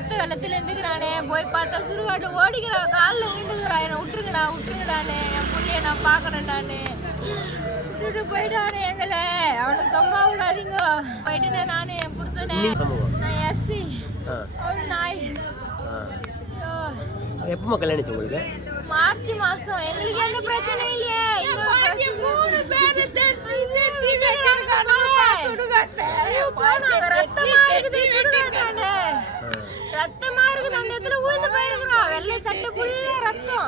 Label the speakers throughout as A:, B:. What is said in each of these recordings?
A: ரத்த வெள்ளத்துல இருந்துக்கிறானே போய் பார்த்தா சுடுகாட்டு ஓடிக்கிறான் காலில் விழுந்துக்கிறான் என்னை விட்டுருங்கடா விட்டுருங்கடானே என் புள்ளைய நான் பார்க்கறேன்டானே. விட்டுட்டு போயிட்டானே எங்களை. அவனுக்கு அம்மா விடாதீங்க. போயிட்டு நானு என்
B: சமூகம்?
A: நான் எஸ்சி
B: ஆ.
A: அவள் நாய்.
B: எப்பமா கல்யாணிச்சு உங்களுக்கு?
A: மார்ச் மாசம். எங்களுக்கு எந்த பிரச்சனையும் இல்லையே. மூணு பேரு ரத்தமா இருக்குது சுடுகாட்டாண்ட ரத்தமா இருக்குது. அந்த இடத்துல உழுந்து போயிருக்கிறோம். வெள்ளை சட்டை ஃபுல்லா ரத்தம்.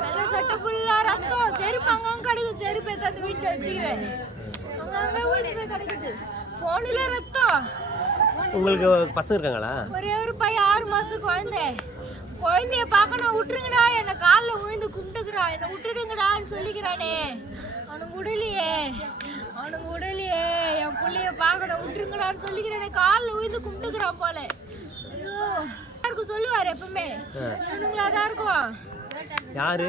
A: வெள்ளை சட்டை ஃபுல்லா ரத்தம். செருப்பு அங்கங்க கிடைக்குது. செருப்பு எடுத்து வீட்டுல வச்சுக்கிறேன் அங்கங்க உழுந்து போய் கிடைக்குது. போனில ரத்தம்.
B: உங்களுக்கு பசங்க இருக்காங்களா?
A: ஒரே ஒரு பையன் ஆறு மாசம் குழந்தை. குழந்தைய பார்க்கணும். விட்டுருங்கடா. என்னை காலில் விழுந்து கும்பிட்டுக்கிறான் என்னை விட்டுடுங்கடான்னு சொல்லிக்கிறானே. அவனுக்கு விடலையே. அவனுக்கு விடலையே. என் புள்ளைய பார்க்கணும். விட்டுருங்கடான்னு சொல்லிக்கிறானே. காலில் விழுந்து கும்பிட்டுக்கிறான் போல. எல்லாருக்கும் சொல்லுவார் எப்பவுமே. அவனுங்களா தான் இருக்கும்.
B: யாரு?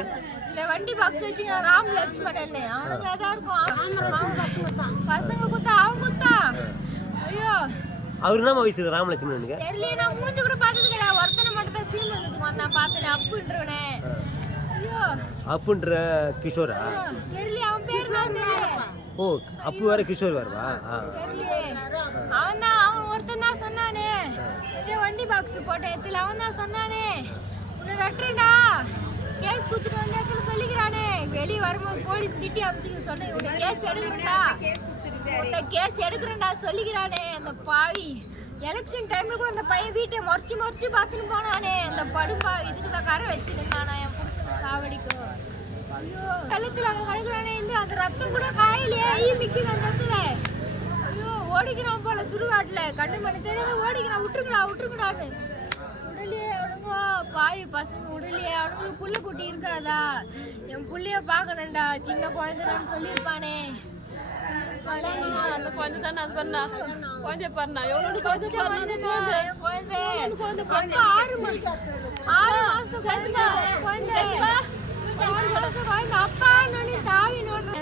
A: இந்த வண்டி பாக்ஸ் வச்சுக்கிறான் ராம் லட்சுமணன் அவனுங்களா தான் இருக்கும். பசங்க குத்தா அவன் குத்தா. ஐயோ.
B: அவர் என்ன வயசு ராமலட்சுமணனுக்கு
A: தெரியல நான் மூஞ்சி கூட பார்த்தது கிடையாது ஒருத்தனை மட்டும் தான் சீன் வந்ததுக்கு வந்தான் பார்த்தேன். அப்புன்றவனே. ஐயோ.
B: அப்புன்ற கிஷோரா?
A: தெரியல அவன் பேர் தெரியல
B: ஓ அப்பு வேற கிஷோர் வருவா? ஆ.
A: தெரியலையே. அவன் தான் அவன் ஒருத்தன் தான் சொன்னானே. பாக்ஸ் போட்ட இடத்துல அவன் தான் சொன்னானே. உன்னை வெட்டுறேன்டா கேஸ் குத்துட்டு வந்த இடத்துல சொல்லிக்கிறானே. வெளியே வரும்போது போலீஸ் திட்டி அமைச்சுக்க சொன்னேன். கேஸ் எடுக்கிறேன்டா உன்னை கேஸ் எடுக்கிறேன்டா சொல்லிக்கிறானே. அந்த பாவி. எலெக்ஷன் டைம்ல கூட அந்த பையன் வீட்டை மறைச்சு மறைச்சு பார்த்துன்னு போனானே. அந்த படுபாவி இதுக்கு தான் கரை வச்சு நின்னானா என் புருஷனை சாவடிக்கும் ஐயோ கழுத்துல அங்க கழுகுறானே இந்த அந்த ரத்தம் கூட காயிலே ஐயோ மிக்குது அந்த இடத்துல ஐயோ ஓடிக்கிறான் போல சுடுகாட்டுல. கண்ணு மணி தெரியாத ஓடிக்கிறான் விட்டுருங்கடா விட்டுருங்கடான்னு. உடலையே அவனுங்க பாவி பசங்க உடலையே அவனுங்களுக்கு புள்ள குட்டி இருக்காதா? என் புள்ளைய பார்க்கணும்டா. சின்ன குழந்தைன்னு சொல்லியிருப்பானே.
C: அந்த குழந்தை தானே அது பண்ணா குழந்தை பண்ணா எவ்வளோ குழந்தை.
A: குழந்தை. குழந்தை அப்பா ஆறு மாசம் ஆறு மாசம் குழந்தை. குழந்தை. அப்பா தாவி நோட்டு